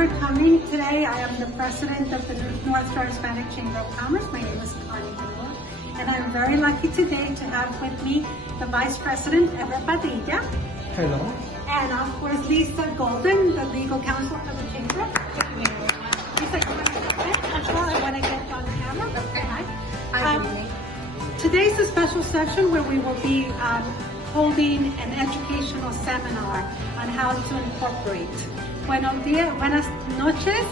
for coming today. I am the president of the North Star Hispanic Chamber of Commerce. My name is Connie Grillspeaker, and I'm very lucky today to have with me the Vice President, Ever Padilla. Hello. And of course, Lisa Golden, the legal counsel for the Chamber. Lisa, you want to get I want to get on camera. Okay. Hi. Today's a special session where we will be holding an educational seminar on how to incorporate. Buenas noches,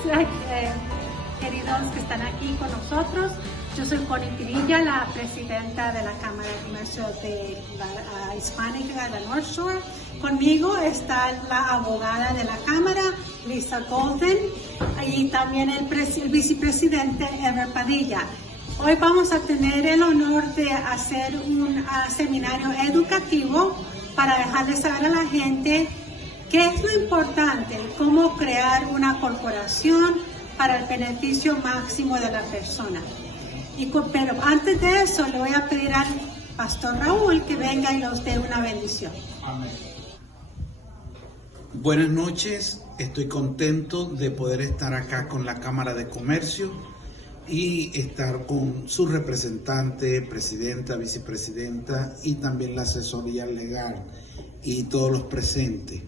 queridos que están aquí con nosotros. Yo soy Connie Grillspeaker, la presidenta de la Cámara de Comercio de la Hispánica de North Shore. Conmigo está la abogada de la Cámara, Lisa Golden, y también el vicepresidente Ever Padilla. Hoy vamos a tener el honor de hacer un seminario educativo para dejarles saber a la gente qué es lo importante, cómo crear una corporación para el beneficio máximo de la persona. Pero antes de eso, le voy a pedir al pastor Raúl que venga y nos dé una bendición. Amén. Buenas noches, estoy contento de poder estar acá con la Cámara de Comercio y estar con su representante, presidenta, vicepresidenta y también la asesoría legal y todos los presentes.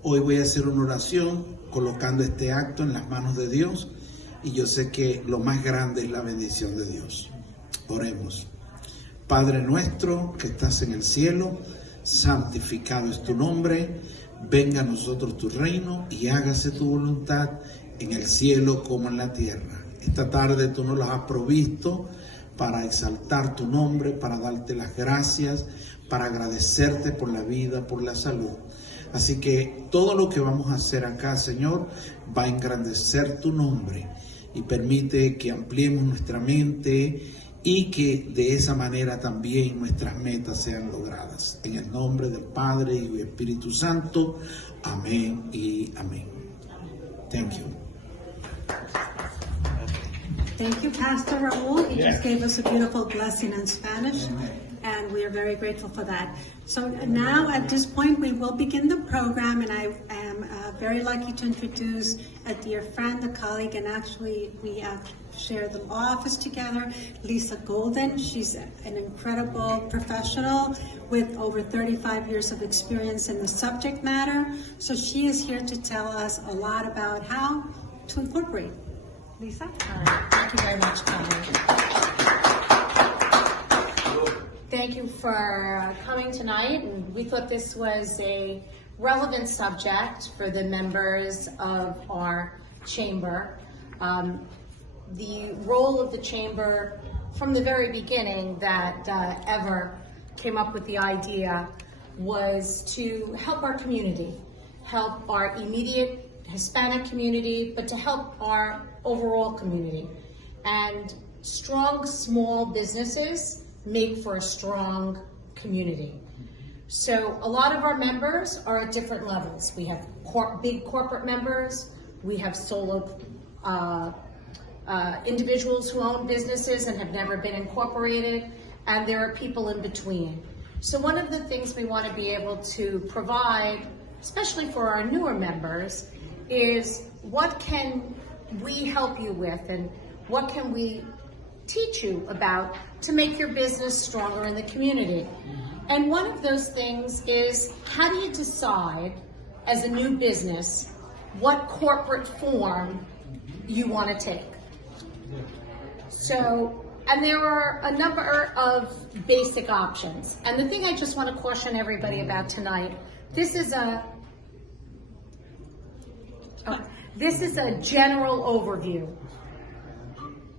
Hoy voy a hacer una oración colocando este acto en las manos de Dios y yo sé que lo más grande es la bendición de Dios. Oremos. Padre nuestro que estás en el cielo, santificado es tu nombre, venga a nosotros tu reino y hágase tu voluntad en el cielo como en la tierra. Esta tarde tú nos las has provisto para exaltar tu nombre, para darte las gracias, para agradecerte por la vida, por la salud. Así que todo lo que vamos a hacer acá, Señor, va a engrandecer tu nombre y permite que ampliemos nuestra mente y que de esa manera también nuestras metas sean logradas. En el nombre del Padre y del Espíritu Santo. Amén y amén. Thank you. Thank you, Pastor Raúl. He just gave us a beautiful blessing in Spanish, and we are very grateful for that. So now, at this point, we will begin the program, and I am very lucky to introduce a dear friend, a colleague, and actually we share the office together, Lisa Golden. She's an incredible professional with over 35 years of experience in the subject matter. So she is here to tell us a lot about how to incorporate. Lisa? Thank you very much, Connie. Thank you for coming tonight. And we thought this was a relevant subject for the members of our chamber. The role of the chamber from the very beginning that Ever came up with the idea was to help our community, help our immediate Hispanic community, but to help our overall community. And strong small businesses make for a strong community. So a lot of our members are at different levels. We have big corporate members, we have solo individuals who own businesses and have never been incorporated, and there are people in between. So one of the things we want to be able to provide, especially for our newer members, is what can we help you with and what can we teach you about to make your business stronger in the community. And one of those things is, how do you decide as a new business what corporate form you want to take? So, and there are a number of basic options. And the thing I just want to caution everybody about tonight, this is a general overview.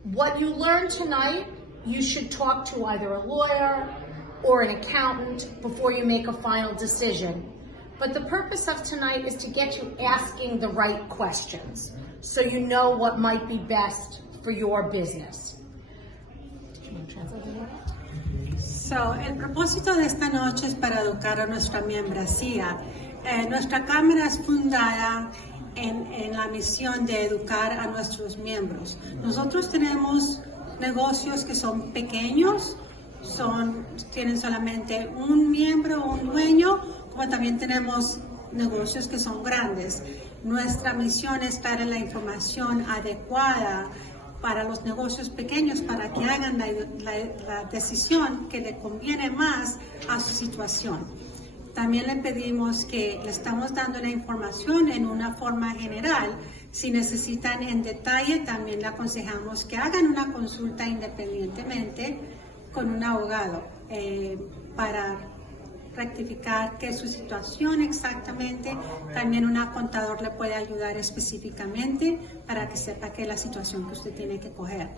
What you learn tonight, you should talk to either a lawyer or an accountant before you make a final decision. But the purpose of tonight is to get you asking the right questions so you know what might be best for your business. So, el propósito de esta noche es para educar a nuestra membresía. Nuestra cámara es fundada en la misión de educar a nuestros miembros. Nosotros tenemos negocios que son pequeños, tienen solamente un miembro, un dueño, como también tenemos negocios que son grandes. Nuestra misión es dar la información adecuada para los negocios pequeños para que hagan la decisión que le conviene más a su situación. También le pedimos que le estamos dando la información en una forma general. Si necesitan en detalle, también le aconsejamos que hagan una consulta independientemente con un abogado para rectificar qué es su situación exactamente. También un contador le puede ayudar específicamente para que sepa qué es la situación que usted tiene que coger.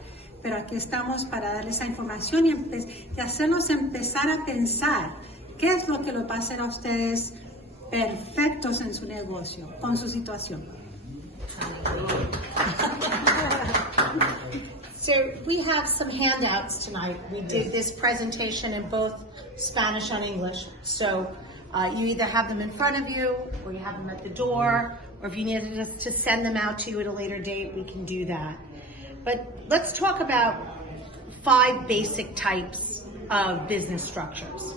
Pero aquí estamos para darles esa información y hacerlos empezar a pensar qué es lo que los va a hacer a ustedes perfectos en su negocio, con su situación. So we have some handouts tonight. We did this presentation in both Spanish and English. So you either have them in front of you, or you have them at the door, or if you needed us to send them out to you at a later date, we can do that. But let's talk about 5 basic types of business structures.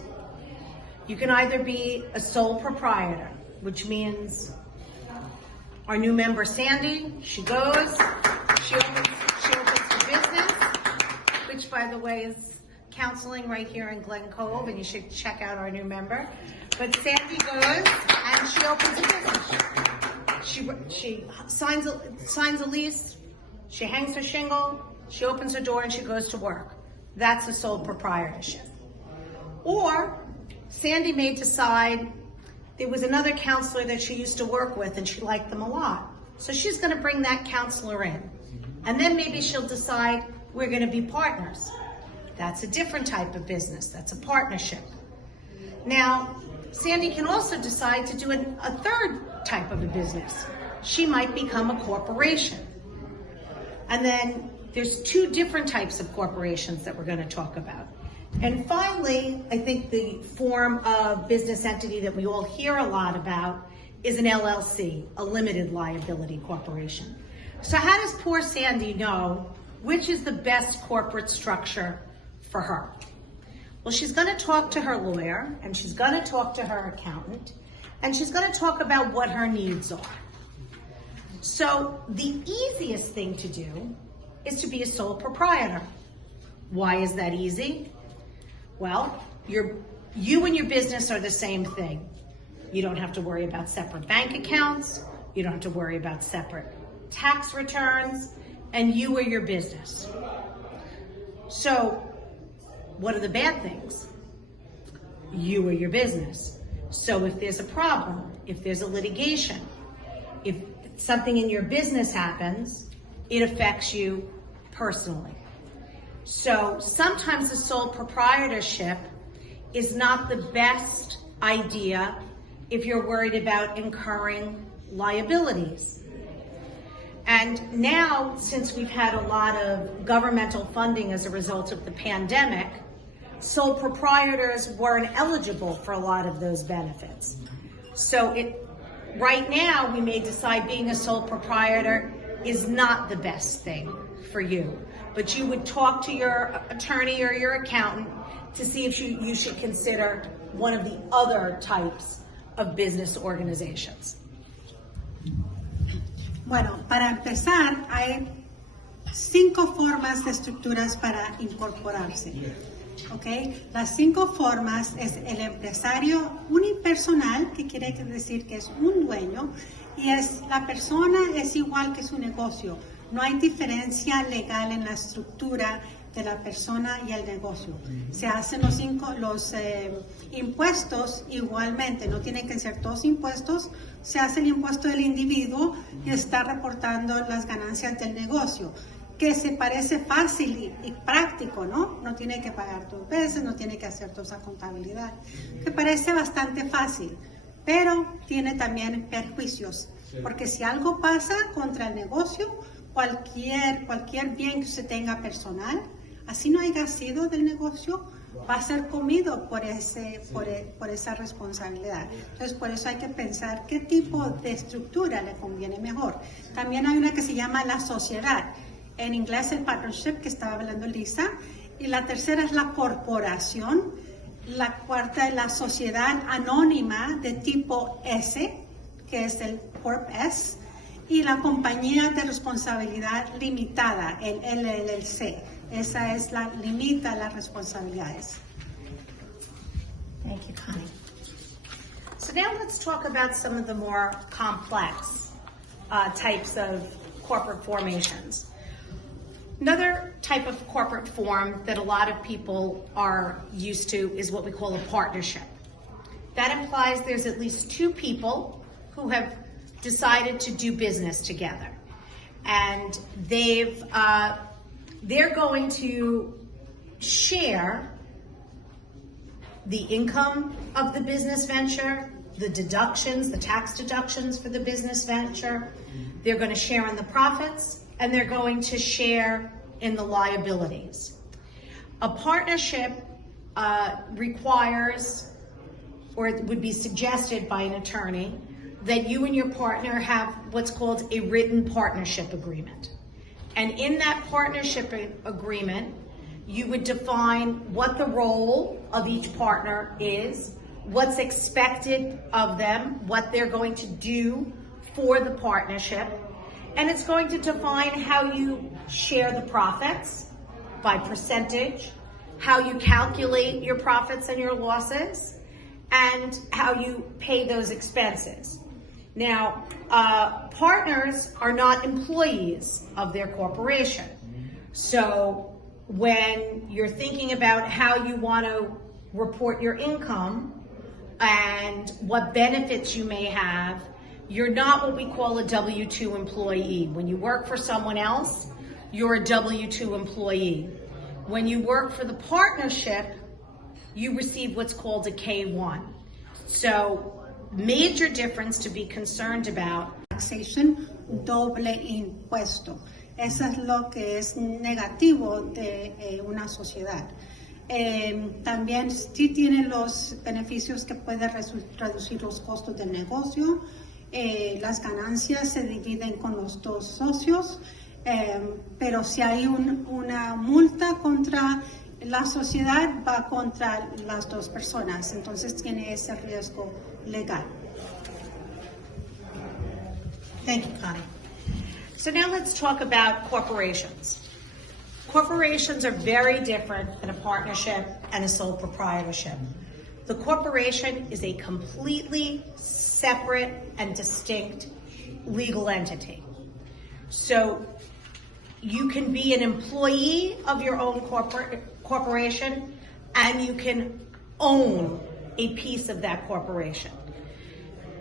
You can either be a sole proprietor, which means our new member Sandy, she opens her business, which by the way is counseling right here in Glen Cove, and you should check out our new member. But Sandy goes and she opens a business. She signs a lease, she hangs her shingle, she opens her door and she goes to work. That's a sole proprietorship. Or Sandy may decide there was another counselor that she used to work with and she liked them a lot. So she's going to bring that counselor in. And then maybe she'll decide we're going to be partners. That's a different type of business. That's a partnership. Now, Sandy can also decide to do a third type of a business. She might become a corporation. And then there's 2 different types of corporations that we're going to talk about. And finally, I think the form of business entity that we all hear a lot about is an LLC, a limited liability corporation. So how does poor Sandy know which is the best corporate structure for her? Well, she's going to talk to her lawyer, and she's going to talk to her accountant, and she's going to talk about what her needs are. So the easiest thing to do is to be a sole proprietor. Why is that easy? Well, you and your business are the same thing. You don't have to worry about separate bank accounts. You don't have to worry about separate tax returns, and you are your business. So what are the bad things? You are your business. So if there's a problem, if there's a litigation, if something in your business happens, it affects you personally. So sometimes the sole proprietorship is not the best idea if you're worried about incurring liabilities. And now, since we've had a lot of governmental funding as a result of the pandemic, sole proprietors weren't eligible for a lot of those benefits. So right now, we may decide being a sole proprietor is not the best thing for you. But you would talk to your attorney or your accountant to see if you should consider one of the other types of business organizations. Bueno, para empezar, hay 5 formas de estructuras para incorporarse. ¿Okay? Las 5 formas es el empresario unipersonal, que quiere decir que es un dueño, y la persona es igual que su negocio. No hay diferencia legal en la estructura de la persona y el negocio. Se hacen los impuestos igualmente, no tienen que ser todos impuestos. Se hace el impuesto del individuo y está reportando las ganancias del negocio, que se parece fácil y práctico, ¿no? No tiene que pagar 2 veces, no tiene que hacer toda esa contabilidad, que parece bastante fácil, pero tiene también perjuicios, porque si algo pasa contra el negocio, cualquier bien que usted tenga personal, así no haya sido del negocio, va a ser comido por esa responsabilidad. Entonces, por eso hay que pensar qué tipo de estructura le conviene mejor. También hay una que se llama la sociedad. En inglés el partnership, que estaba hablando Lisa. Y la tercera es la corporación. La cuarta es la sociedad anónima de tipo S, que es el Corp S. y la compañía de responsabilidad limitada, el LLC. Esa es la limita las responsabilidades. Thank you, Connie. So now let's talk about some of the more complex types of corporate formations. Another type of corporate form that a lot of people are used to is what we call a partnership. That implies there's at least two people who have decided to do business together. And they're going to share the income of the business venture, the deductions, the tax deductions for the business venture. They're going to share in the profits, and they're going to share in the liabilities. A partnership requires, or it would be suggested by an attorney, that you and your partner have what's called a written partnership agreement. And in that partnership agreement, you would define what the role of each partner is, what's expected of them, what they're going to do for the partnership, and it's going to define how you share the profits by percentage, how you calculate your profits and your losses, and how you pay those expenses. Now, partners are not employees of their corporation. So when you're thinking about how you want to report your income and what benefits you may have, you're not what we call a W-2 employee. When you work for someone else, you're a W-2 employee. When you work for the partnership, you receive what's called a K-1. So, major difference to be concerned about. Taxation, doble impuesto. Eso es lo que es negativo de una sociedad. También sí tiene los beneficios que puede reducir los costos del negocio. Las ganancias se dividen con los dos socios, pero si hay una multa contra la sociedad, va contra las dos personas, entonces tiene ese riesgo legal. Thank you, Connie. So now let's talk about corporations. Corporations are very different than a partnership and a sole proprietorship. The corporation is a completely separate and distinct legal entity. So you can be an employee of your own corporation, and you can own a piece of that corporation.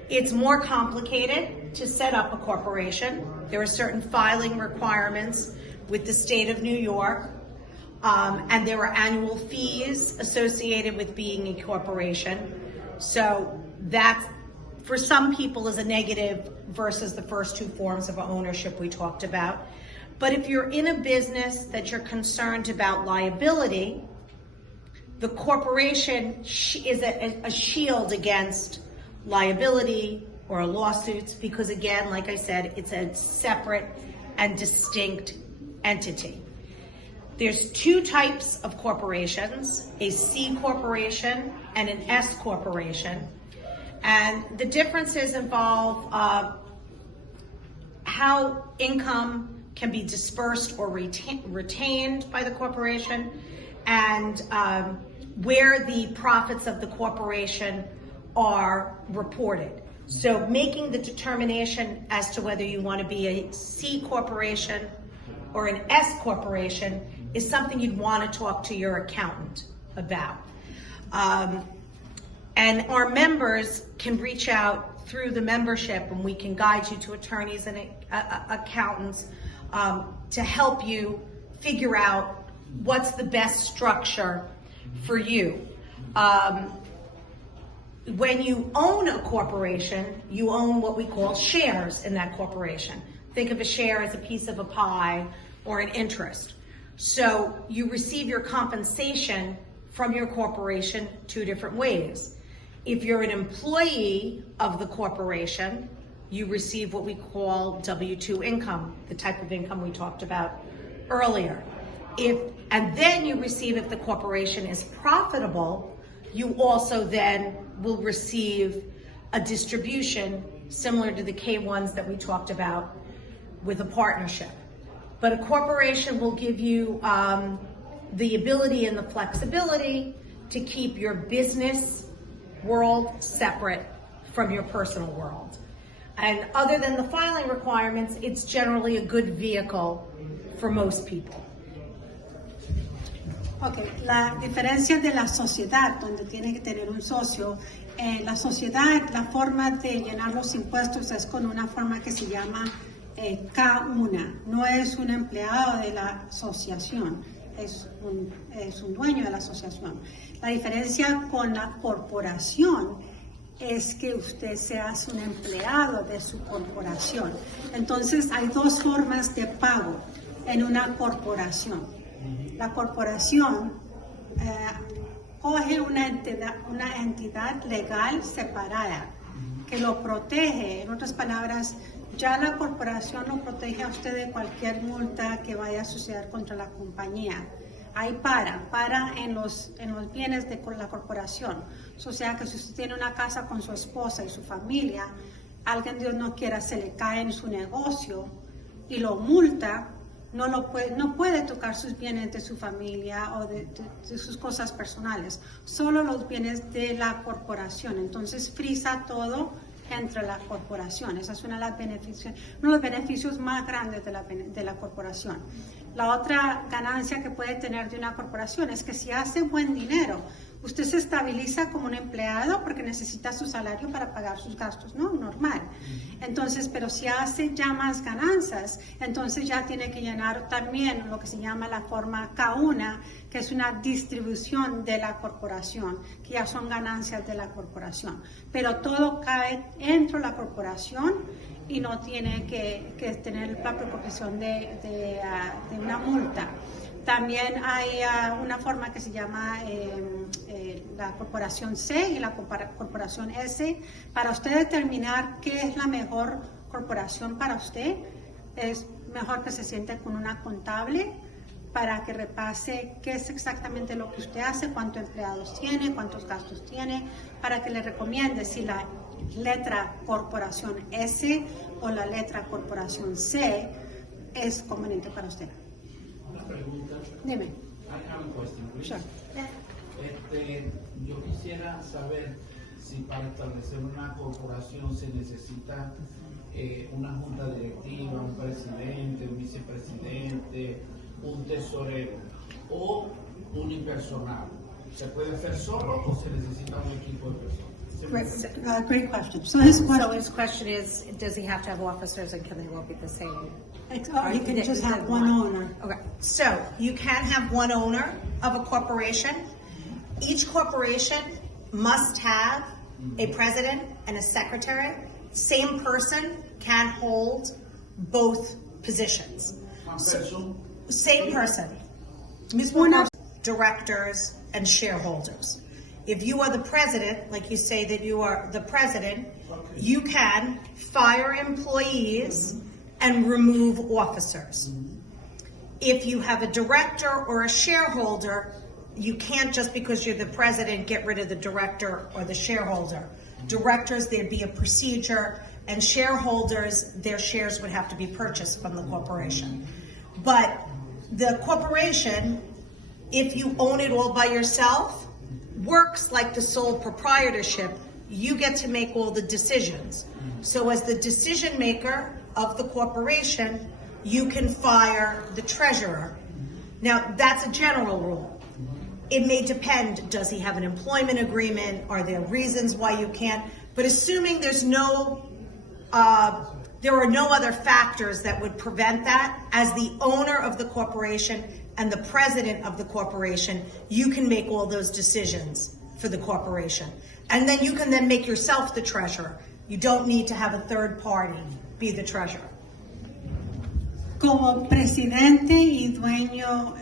It's more complicated to set up a corporation. There are certain filing requirements with the state of New York, and there are annual fees associated with being a corporation. So that, for some people, is a negative versus the first two forms of ownership we talked about. But if you're in a business that you're concerned about liability, the corporation is a shield against liability or lawsuits because, again, like I said, it's a separate and distinct entity. There's two types of corporations, a C corporation and an S corporation. And the differences involve how income can be dispersed or retained by the corporation, and where the profits of the corporation are reported. So making the determination as to whether you want to be a C corporation or an S corporation is something you'd want to talk to your accountant about. And our members can reach out through the membership, and we can guide you to attorneys and accountants to help you figure out what's the best structure for you. When you own a corporation, you own what we call shares in that corporation. Think of a share as a piece of a pie or an interest. So you receive your compensation from your corporation two different ways. If you're an employee of the corporation, you receive what we call W-2 income, the type of income we talked about earlier. And then you receive, if the corporation is profitable, you also then will receive a distribution similar to the K1s that we talked about with a partnership. But a corporation will give you the ability and the flexibility to keep your business world separate from your personal world. And other than the filing requirements, it's generally a good vehicle for most people. Ok, la diferencia de la sociedad, donde tiene que tener un socio, la sociedad, la forma de llenar los impuestos es con una forma que se llama K1, no es un empleado de la asociación, es un dueño de la asociación. La diferencia con la corporación es que usted se hace un empleado de su corporación. Entonces hay dos formas de pago en una corporación. La corporación coge una entidad legal separada que lo protege. En otras palabras, ya la corporación lo protege a usted de cualquier multa que vaya a suceder contra la compañía. Ahí para en los bienes de la corporación. O sea que si usted tiene una casa con su esposa y su familia, alguien Dios no quiera se le cae en su negocio y lo multa, no puede tocar sus bienes de su familia o de sus cosas personales, solo los bienes de la corporación. Entonces frisa todo entre la corporación. Esa es uno de los beneficios más grandes de la corporación. La otra ganancia que puede tener de una corporación es que si hace buen dinero, usted se estabiliza como un empleado porque necesita su salario para pagar sus gastos, ¿no? Normal. Entonces, pero si hace ya más ganancias, entonces ya tiene que llenar también lo que se llama la forma K1, que es una distribución de la corporación, que ya son ganancias de la corporación. Pero todo cae dentro de la corporación y no tiene que tener la preocupación de una multa. También hay una forma que se llama la corporación C y la corporación S. Para usted determinar qué es la mejor corporación para usted, es mejor que se siente con una contable para que repase qué es exactamente lo que usted hace, cuántos empleados tiene, cuántos gastos tiene, para que le recomiende si la letra corporación S o la letra corporación C es conveniente para usted. Una pregunta. Dime. I have a question, please. Sure. Yo quisiera saber si para establecer una corporación se necesita una junta directiva, un presidente, un vicepresidente, un tesorero o unipersonal. ¿Se puede hacer solo o se necesita un equipo de personas? Great question. So His question is, does he have to have officers and can they all be the same? you can just have one owner. Okay, so you can have one owner of a corporation. Each corporation must have a president and a secretary. Same person can hold both positions. One person? Same person. Mismo directors and shareholders. If you are the president, like you say that you are the president, you can fire employees and remove officers. If you have a director or a shareholder, you can't just because you're the president get rid of the director or the shareholder. Directors, there'd be a procedure, and shareholders, their shares would have to be purchased from the corporation. But the corporation, if you own it all by yourself, works like the sole proprietorship. You get to make all the decisions. So as the decision maker of the corporation, you can fire the treasurer. Now, that's a general rule. It may depend, does he have an employment agreement? Are there reasons why you can't? But assuming there are no other factors that would prevent that, as the owner of the corporation and the president of the corporation, you can make all those decisions for the corporation. And then you can then make yourself the treasurer. You don't need to have a third party be the treasurer. Como presidente y dueño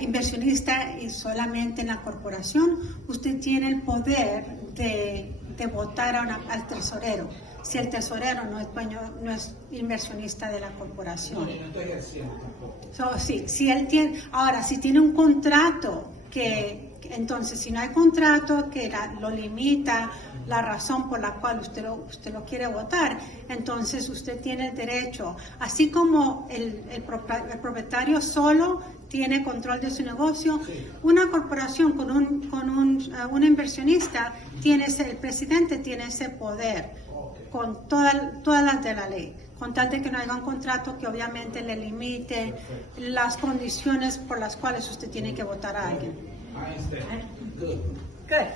inversionista y solamente en la corporación, usted tiene el poder de votar al tesorero. Si el tesorero no es dueño, no es inversionista de la corporación. No, yo no estoy ejerciendo tampoco. Si él tiene, ahora, si tiene un contrato que Entonces, si no hay contrato que lo limita, la razón por la cual usted lo quiere votar, entonces usted tiene el derecho, así como el propietario solo tiene control de su negocio, una corporación con un inversionista, el presidente tiene ese poder con todas las de la ley, con tal de que no haya un contrato que obviamente le limite las condiciones por las cuales usted tiene que votar a alguien. Good.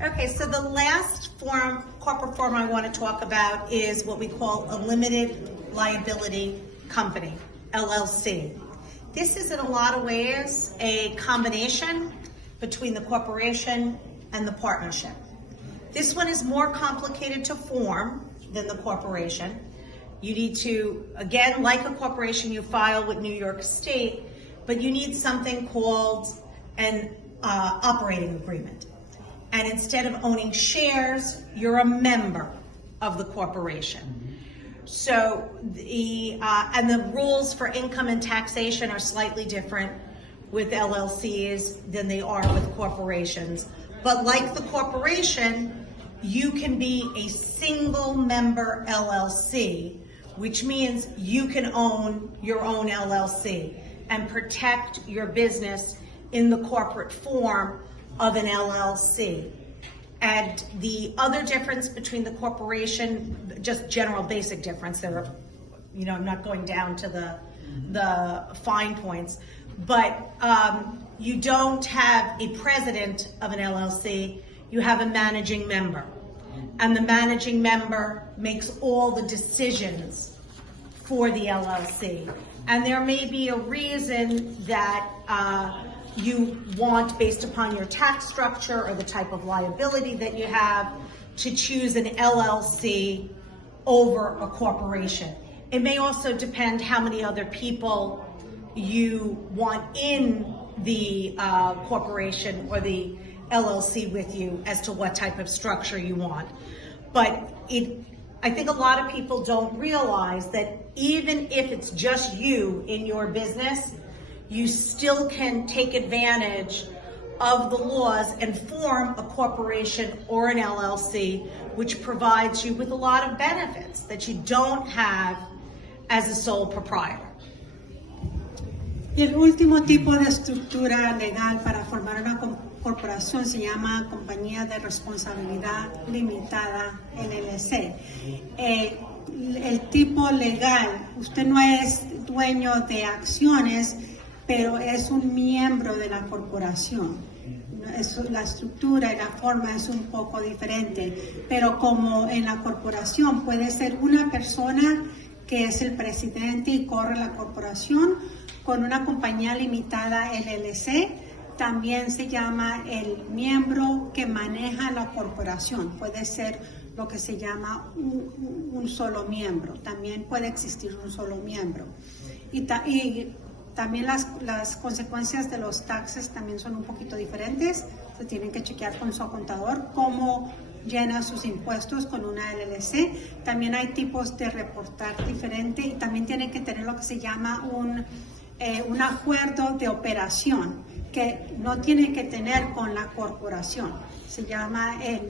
Okay, so the last corporate form I want to talk about is what we call a limited liability company, LLC. This is in a lot of ways a combination between the corporation and the partnership. This one is more complicated to form than the corporation. You need to, again, like a corporation, you file with New York State, but you need something called an operating agreement. And instead of owning shares, you're a member of the corporation. So and the rules for income and taxation are slightly different with LLCs than they are with corporations. But like the corporation, you can be a single member LLC, which means you can own your own LLC and protect your business in the corporate form of an LLC. And the other difference between the corporation, just general basic difference, there are, I'm not going down to the fine points, but you don't have a president of an LLC, you have a managing member. And the managing member makes all the decisions for the LLC. And there may be a reason that you want, based upon your tax structure or the type of liability that you have, to choose an LLC over a corporation. It may also depend how many other people you want in the corporation or the LLC with you as to what type of structure you want. But I think a lot of people don't realize that even if it's just you in your business, you still can take advantage of the laws and form a corporation or an LLC, which provides you with a lot of benefits that you don't have as a sole proprietor. Y el último tipo de estructura legal para formar una corporación se llama Compañía de Responsabilidad Limitada, LLC. El tipo legal, usted no es dueño de acciones, pero es un miembro de la corporación. La estructura y la forma es un poco diferente, pero como en la corporación puede ser una persona que es el presidente y corre la corporación, con una compañía limitada LLC, también se llama el miembro que maneja la corporación. Puede ser lo que se llama un solo miembro. También puede existir un solo miembro. Y también las consecuencias de los taxes también son un poquito diferentes. Se tienen que chequear con su contador cómo llena sus impuestos con una LLC. También hay tipos de reportar diferente y también tienen que tener lo que se llama un acuerdo de operación que no tiene que tener con la corporación. Se llama el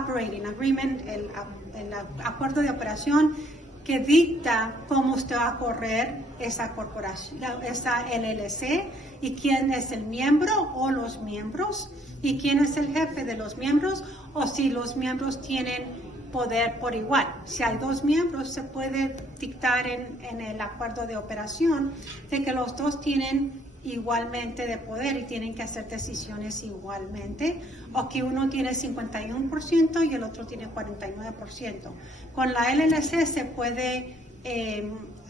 Operating Agreement, el acuerdo de operación que dicta cómo usted va a correr esa corporación, esa LLC, y quién es el miembro o los miembros, y quién es el jefe de los miembros, o si los miembros tienen poder por igual. Si hay dos miembros, se puede dictar en el acuerdo de operación de que los dos tienen igualmente de poder y tienen que hacer decisiones igualmente, o que uno tiene 51% y el otro tiene 49%. Con la LLC se puede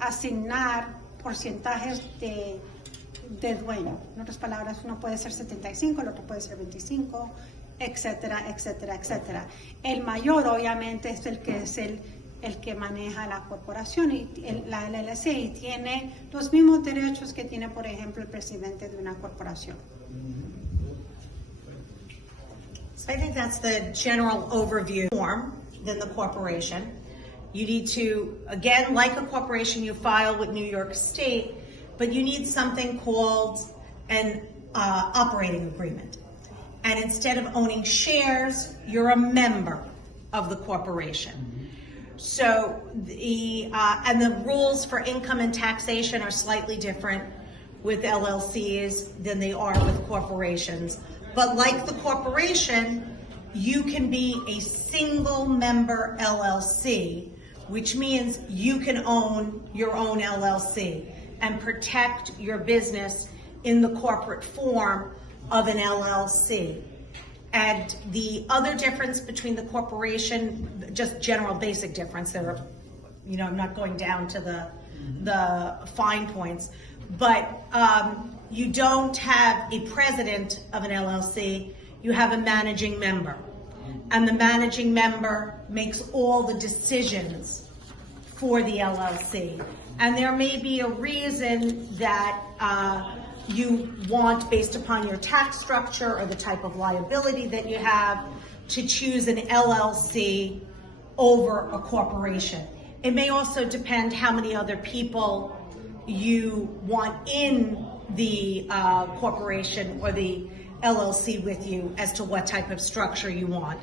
asignar porcentajes de dueño. En otras palabras, uno puede ser 75, el otro puede ser 25, etcétera, etcétera, etcétera. El mayor, obviamente, es el que maneja la corporación y la LLC, y tiene los mismos derechos que tiene, por ejemplo, el presidente de una corporación. So I think that's the general overview form than the corporation. You need to, again, like a corporation, you file with New York State, but you need something called an operating agreement. and instead of owning shares, you're a member of the corporation. So and the rules for income and taxation are slightly different with LLCs than they are with corporations. But like the corporation, you can be a single member LLC, which means you can own your own LLC and protect your business in the corporate form of an LLC. And the other difference between the corporation, just general basic difference, there are, I'm not going down to the fine points, but you don't have a president of an LLC, you have a managing member. And the managing member makes all the decisions for the LLC. And there may be a reason that you want, based upon your tax structure or the type of liability that you have, to choose an LLC over a corporation. It may also depend how many other people you want in the corporation or the LLC with you as to what type of structure you want.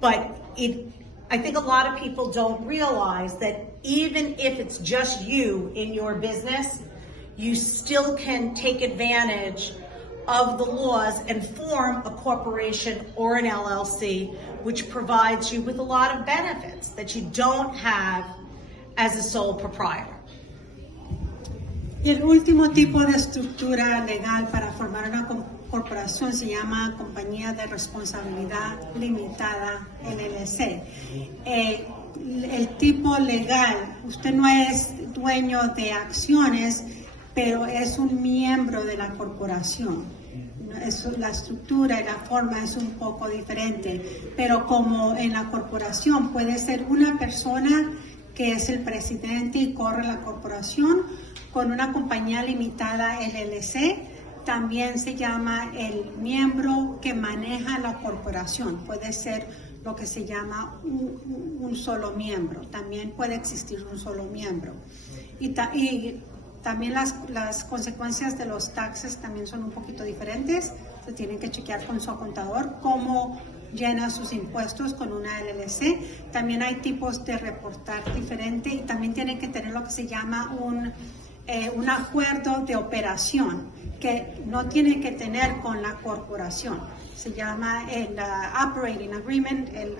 But I think a lot of people don't realize that even if it's just you in your business, you still can take advantage of the laws and form a corporation or an LLC, which provides you with a lot of benefits that you don't have as a sole proprietor. Y el último tipo de estructura legal para formar una corporación se llama Compañía de Responsabilidad Limitada, LLC. El tipo legal, usted no es dueño de acciones, pero es un miembro de la corporación. La estructura y la forma es un poco diferente, pero como en la corporación puede ser una persona que es el presidente y corre la corporación, con una compañía limitada LLC, también se llama el miembro que maneja la corporación. Puede ser lo que se llama un solo miembro. También puede existir un solo miembro. Y también las consecuencias de los taxes también son un poquito diferentes. Se tienen que chequear con su contador cómo llena sus impuestos con una LLC. También hay tipos de reportar diferente y también tienen que tener lo que se llama un acuerdo de operación que no tiene que tener con la corporación. Se llama el Operating Agreement, el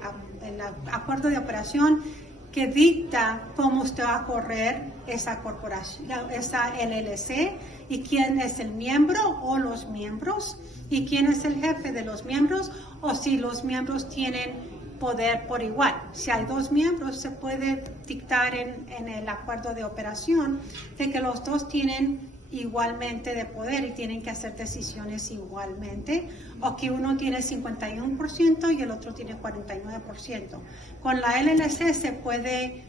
acuerdo de operación que dicta cómo usted va a correr esa corporación, esa LLC, y quién es el miembro o los miembros, y quién es el jefe de los miembros, o si los miembros tienen poder por igual. Si hay dos miembros, se puede dictar en el acuerdo de operación de que los dos tienen igualmente de poder y tienen que hacer decisiones igualmente, o que uno tiene 51% y el otro tiene 49%. Con la LLC se puede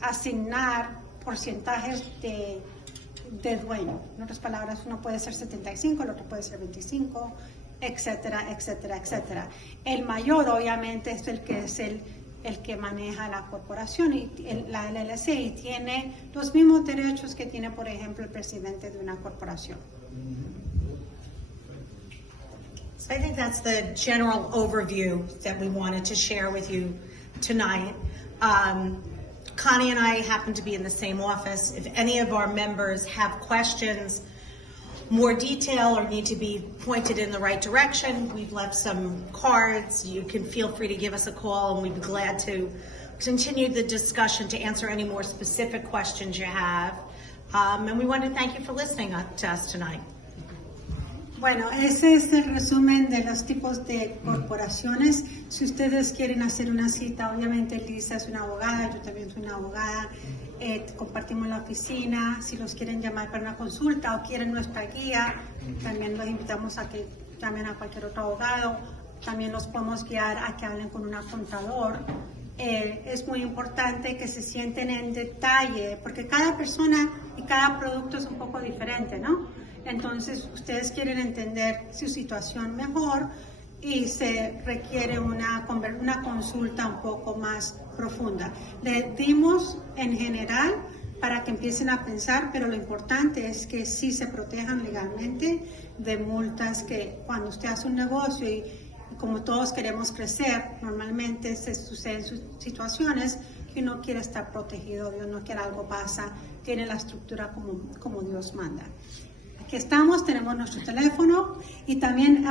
asignar porcentajes de dueño. En otras palabras, uno puede ser 75, el otro puede ser 25, etcétera, etcétera, etcétera. El mayor, obviamente, es el que maneja la corporación y la LLC, y tiene los mismos derechos que tiene, por ejemplo, el presidente de una corporación. So I think that's the general overview that we wanted to share with you tonight. Connie and I happen to be in the same office. If any of our members have questions, more detail, or need to be pointed in the right direction, we've left some cards. You can feel free to give us a call, and we'd be glad to continue the discussion to answer any more specific questions you have. And we want to thank you for listening to us tonight. Bueno, ese es el resumen de los tipos de corporaciones. Si ustedes quieren hacer una cita, obviamente Lisa es una abogada, yo también soy una abogada, compartimos la oficina. Si los quieren llamar para una consulta o quieren nuestra guía, también los invitamos a que llamen a cualquier otro abogado. También los podemos guiar a que hablen con un contador. Es muy importante que se sienten en detalle, porque cada persona y cada producto es un poco diferente, ¿no? Entonces, ustedes quieren entender su situación mejor y se requiere una consulta un poco más profunda. Le dimos en general para que empiecen a pensar, pero lo importante es que sí se protejan legalmente de multas que cuando usted hace un negocio y como todos queremos crecer, normalmente se suceden situaciones que uno quiere estar protegido, Dios no quiere algo pasa, tiene la estructura como Dios manda. Aquí estamos, tenemos nuestro teléfono y también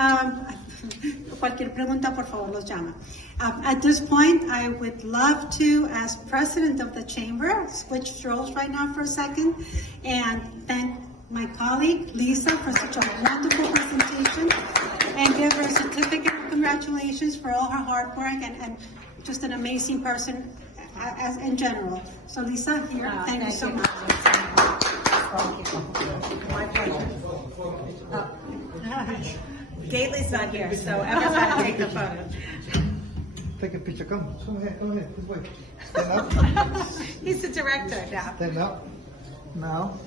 cualquier pregunta, por favor, los llama. At this point, I would love to, as president of the chamber, switch roles right now for a second and thank my colleague, Lisa, for such a wonderful presentation and give her a certificate of congratulations for all her hard work and just an amazing person as in general. So Lisa, here, thank you so much. My pleasure. Gately's not here, so everybody take the photo. Take a picture. Come ahead. This way. Stand up. He's the director now. Stand up. Now.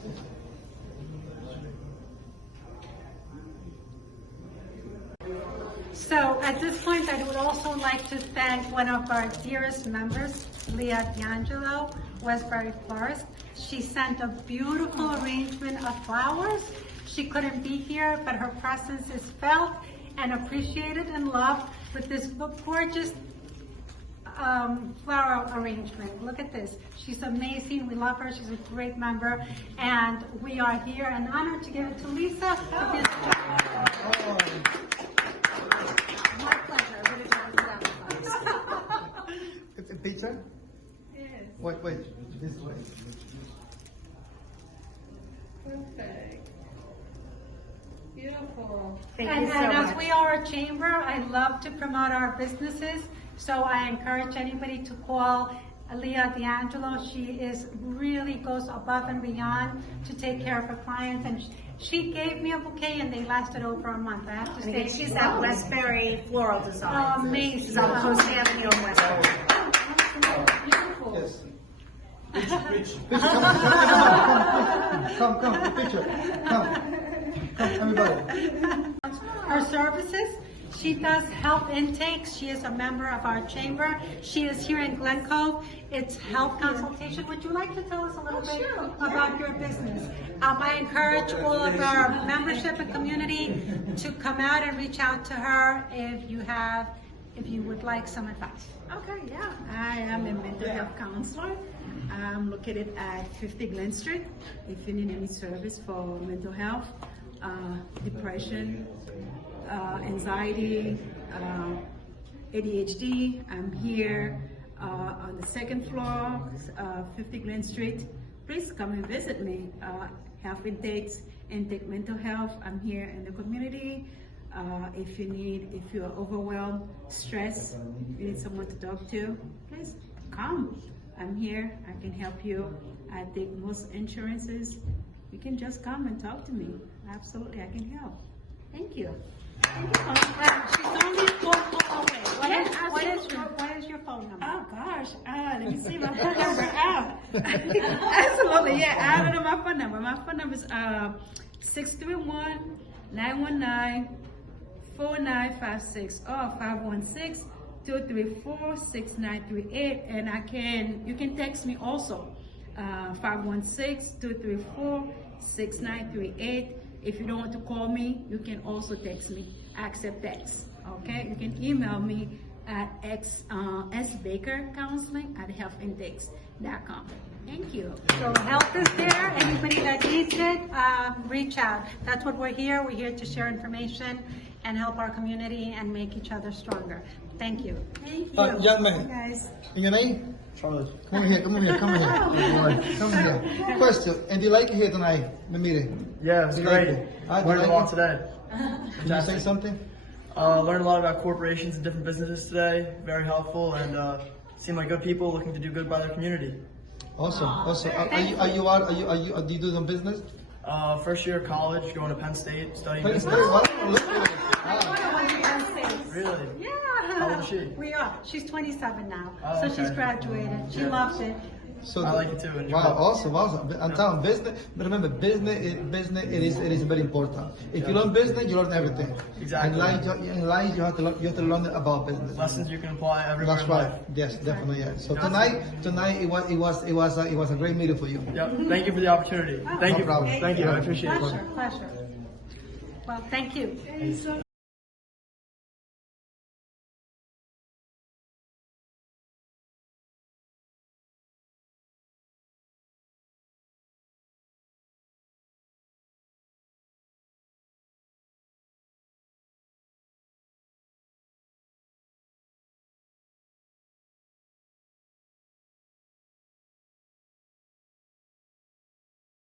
So at this point, I would also like to thank one of our dearest members, Leah D'Angelo, Westbury Florist. She sent a beautiful arrangement of flowers. She couldn't be here, but her presence is felt and appreciated and loved with this gorgeous flower arrangement. Look at this. She's amazing. We love her. She's a great member. And we are here and honored to give it to Lisa. My pleasure. It's a picture? Yes. Wait. This way. Perfect. Beautiful. Thank and you so as much. we are a chamber, I love to promote our businesses. So I encourage anybody to call Leah D'Angelo. She really goes above and beyond to take care of her clients. And she gave me a bouquet and they lasted over a month. I have to say, She's at Westbury Floral Design. Oh, amazing. She's on Post Avenue in Westbury. Beautiful. Yes. Rich. Come, picture. Come, everybody. Her services. She does health intakes. She is a member of our chamber. She is here in Glen Cove. It's health consultation. Would you like to tell us a little bit about your business? I encourage all of our membership and community to come out and reach out to her if you would like some advice. Okay, yeah. I am a mental health counselor. I'm located at 50 Glen Street. If you need any service for mental health, depression, anxiety, ADHD, I'm here on the second floor, 50 Glen Street. Please come and visit me. Health intakes, intake mental health. I'm here in the community. If you're overwhelmed, stressed, you need someone to talk to, please come. I'm here. I can help you. I take most insurances. You can just come and talk to me. Absolutely, I can help. Thank you. She's only 4 calls away. What is your phone number? Oh gosh, let me see my phone number. Absolutely, yeah. I don't know my phone number. My phone number is 631-919-4956 or 516-234-6938. And you can text me also, 516-234-6938. If you don't want to call me, you can also text me. I accept text, okay? You can email me at sbakercounseling@healthindex.com. Thank you. So help is there. Anybody that needs it, reach out. That's what we're here. We're here to share information and help our community and make each other stronger. Thank you. Thank you. Young man. Guys. And your name? Charles. Come here. Come here. Question. And do you like it here tonight, the meeting? Yeah, it's You great. like it? Learned a lot today. Can you say something? Learned a lot about corporations and different businesses today. Very helpful and seem like good people looking to do good by their community. Awesome. Do you do some business? First year of college, going to Penn State, studying Penn business. State, wow, look at it. Really? Yeah. How old is she? We are. She's 27 now. Oh, So okay. she's graduated. She Yeah. loves it. So I like it too. Enjoy wow, it. awesome. I'm telling business, but remember, business it is very important. If you learn business, you learn everything. Exactly. In life, you have to learn about business. Lessons you can apply everywhere That's in right. life. Yes, definitely. Yeah. So tonight it was a great meeting for you. Yep. Thank you for the opportunity. Thank No you. problem. Thank you. I appreciate it. Pleasure. Well, thank you.